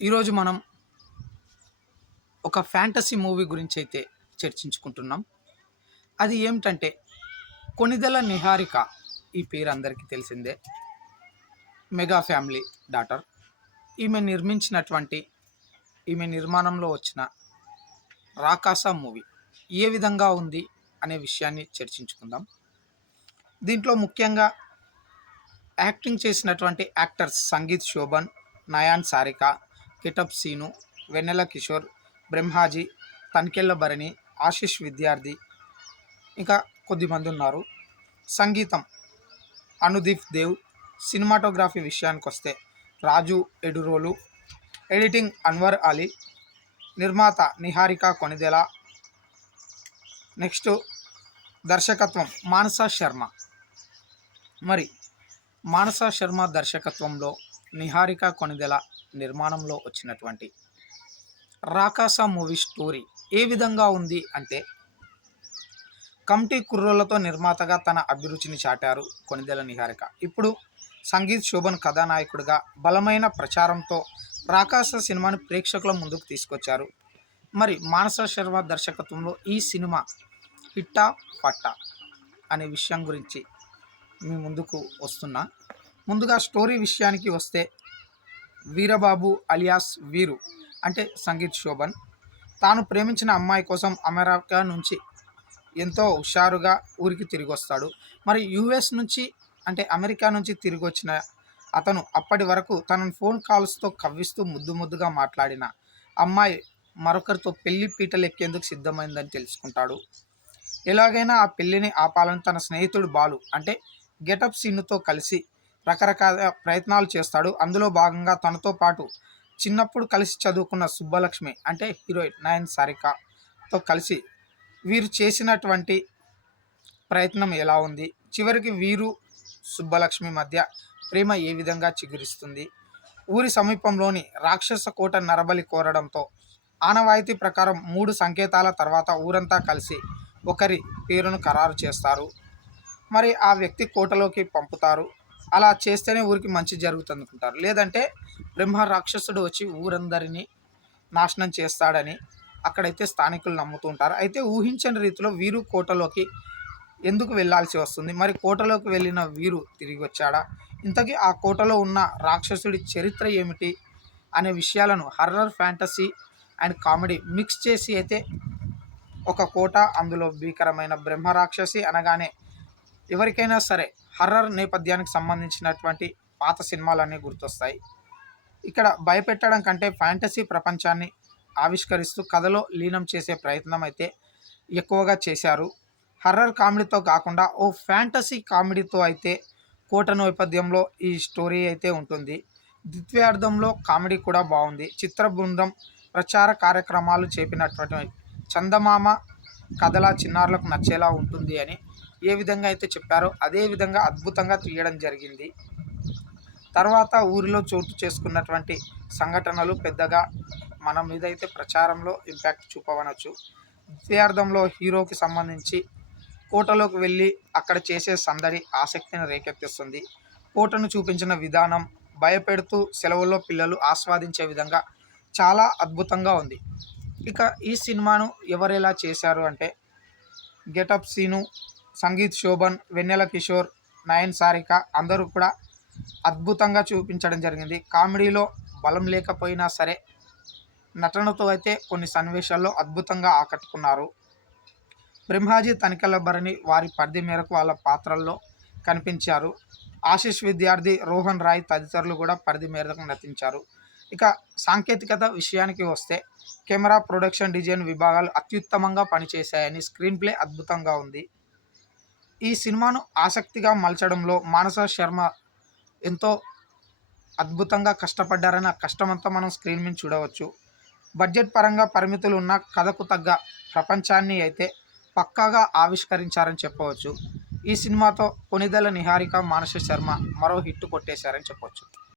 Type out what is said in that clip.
ఈరోజు మనం ఒక ఫ్యాంటసీ మూవీ గురించి అయితే చర్చించుకుంటున్నాం. అది ఏమిటంటే 'కొణిదెల నిహారిక'. ఈ పేరు అందరికీ తెలిసిందే. Mega family daughter. ఈమె నిర్మించినటువంటి ఈమె నిర్మాణంలో వచ్చిన 'రాకాస' మూవీ ఏ విధంగా ఉంది అనే విషయాన్ని చర్చించుకుందాం. దీంట్లో ముఖ్యంగా యాక్టింగ్ చేసినటువంటి యాక్టర్స్ సంగీత్ శోభన్, నయాన్ సారిక, కిటప్ సీను, వెన్నెల కిషోర్, బ్రహ్మాజీ, తనికెళ్ళ భరణి, ఆశిష్ విద్యార్థి, ఇంకా కొద్దిమంది ఉన్నారు. సంగీతం అనుదీప్ దేవ్. సినిమాటోగ్రఫీ విషయానికి వస్తే రాజు ఎడురోలు. ఎడిటింగ్ అన్వర్ అలీ. నిర్మాత నిహారిక కొణిదెల. నెక్స్ట్ దర్శకత్వం మానస శర్మ. మరి మానస శర్మ దర్శకత్వంలో నిహారిక కొణిదెల నిర్మాణంలో వచ్చినటువంటి 'రాకాస' మూవీ స్టోరీ ఏ విధంగా ఉంది అంటే, కమిటీ కుర్రోళ్లతో నిర్మాతగా తన అభిరుచిని చాటారు కొణిదెల నిహారిక. ఇప్పుడు సంగీత్ శోభన్ కథానాయకుడిగా బలమైన ప్రచారంతో 'రాకాస' సినిమాని ప్రేక్షకుల ముందుకు తీసుకొచ్చారు. మరి మానస శర్మ దర్శకత్వంలో ఈ సినిమా హిట్టా పట్టా అనే విషయం గురించి మీ ముందుకు వస్తున్నా. ముందుగా స్టోరీ విషయానికి వస్తే, వీరబాబు అలియాస్ వీరు అంటే సంగీత్ శోభన్ తాను ప్రేమించిన అమ్మాయి కోసం అమెరికా నుంచి ఎంతో హుషారుగా ఊరికి తిరిగి వస్తాడు. మరి యుఎస్ నుంచి అంటే అమెరికా నుంచి తిరిగి వచ్చిన అతను అప్పటి వరకు తనను ఫోన్ కాల్స్తో కవ్విస్తూ ముద్దుగా మాట్లాడిన అమ్మాయి మరొకరితో పెళ్లి పీటలెక్కేందుకు సిద్ధమైందని తెలుసుకుంటాడు. ఎలాగైనా ఆ పెళ్లిని ఆపాలని తన స్నేహితుడు బాలు అంటే గెటప్ సీనుతో కలిసి రకరకాల ప్రయత్నాలు చేస్తాడు. అందులో భాగంగా తనతో పాటు చిన్నప్పుడు కలిసి చదువుకున్న సుబ్బలక్ష్మి అంటే హీరోయిన్ నయన్ సారికతో కలిసి వీరు చేసినటువంటి ప్రయత్నం ఎలా ఉంది, చివరికి వీరు సుబ్బలక్ష్మి మధ్య ప్రేమ ఏ విధంగా చిగురిస్తుంది, ఊరి సమీపంలోని రాక్షస కోట నరబలి కోరడంతో ఆనవాయితీ ప్రకారం 3 సంకేతాల తర్వాత ఊరంతా కలిసి ఒకరి పేరును ఖరారు చేస్తారు. మరి ఆ వ్యక్తి కోటలోకి పంపుతారు. అలా చేస్తేనే ఊరికి మంచి జరుగుతుంది అనుకుంటారు. లేదంటే బ్రహ్మ రాక్షసుడు వచ్చి ఊరందరినీ నాశనం చేస్తాడని అక్కడైతే స్థానికులు నమ్ముతూ ఉంటారు. అయితే ఊహించని రీతిలో వీరు కోటలోకి ఎందుకు వెళ్ళాల్సి వస్తుంది, మరి కోటలోకి వెళ్ళిన వీరు తిరిగి వచ్చాడా, ఇంతకీ ఆ కోటలో ఉన్న రాక్షసుడి చరిత్ర ఏమిటి అనే విషయాలను horror, fantasy and comedy mix చేసి అయితే ఒక కోట, అందులో భీకరమైన బ్రహ్మ రాక్షసి అనగానే ఎవరికైనా సరే హర్రర్ నేపథ్యానికి సంబంధించినటువంటి పాత సినిమాలన్నీ గుర్తొస్తాయి. ఇక్కడ భయపెట్టడం కంటే ఫ్యాంటసీ ప్రపంచాన్ని ఆవిష్కరిస్తూ కథలో లీనం చేసే ప్రయత్నం అయితే ఎక్కువగా చేశారు. హర్రర్ కామెడీతో కాకుండా ఓ ఫ్యాంటసీ కామెడీతో అయితే కోట నేపథ్యంలో ఈ స్టోరీ అయితే ఉంటుంది. ద్వితీయార్థంలో కామెడీ కూడా బాగుంది. చిత్ర బృందం ప్రచార కార్యక్రమాలు చేపినటువంటి చందమామ కథలా చిన్నారులకు నచ్చేలా ఉంటుంది అని ఏ విధంగా అయితే చెప్పారో అదే విధంగా అద్భుతంగా తీయడం జరిగింది. తర్వాత ఊరిలో చోటు చేసుకున్నటువంటి సంఘటనలు పెద్దగా మన మీద అయితే ప్రచారంలో ఇంపాక్ట్ చూపవనొచ్చు. ద్వితీయార్థంలో హీరోకి సంబంధించి కోటలోకి వెళ్ళి అక్కడ చేసే సందడి ఆసక్తిని రేకెత్తిస్తుంది. కోటను చూపించిన విధానం భయపెడుతూ సెలవుల్లో పిల్లలు ఆస్వాదించే విధంగా చాలా అద్భుతంగా ఉంది. ఇక ఈ సినిమాను ఎవరెలా చేశారు అంటే, గెటప్ సీను, సంగీత్ శోభన్, వెన్నెల కిషోర్, నయన్ సారిక అందరూ కూడా అద్భుతంగా చూపించడం జరిగింది. కామెడీలో బలం లేకపోయినా సరే నటనతో అయితే కొన్ని సన్నివేశాల్లో అద్భుతంగా ఆకట్టుకున్నారు. బ్రహ్మాజీ, తనికెళ్ళ భరణి వారి పరిధి మేరకు వాళ్ళ పాత్రల్లో కనిపించారు. ఆశిష్ విద్యార్థి, రోహన్ రాయ్ తదితరులు కూడా పరిధి మేరకు నటించారు. ఇక సాంకేతికత విషయానికి వస్తే కెమెరా, ప్రొడక్షన్ డిజైన్ విభాగాలు అత్యుత్తమంగా పనిచేశాయని, స్క్రీన్ ప్లే అద్భుతంగా ఉంది. ఈ సినిమాను ఆసక్తిగా మలచడంలో మానస శర్మ ఎంతో అద్భుతంగా కష్టపడ్డారని ఆ కష్టమంతా మనం స్క్రీన్ మీద చూడవచ్చు. బడ్జెట్ పరంగా పరిమితులు ఉన్న కథకు తగ్గ ప్రపంచాన్ని అయితే పక్కాగా ఆవిష్కరించారని చెప్పవచ్చు. ఈ సినిమాతో కొణిదెల నిహారిక, మానస శర్మ మరో హిట్ కొట్టేశారని చెప్పవచ్చు.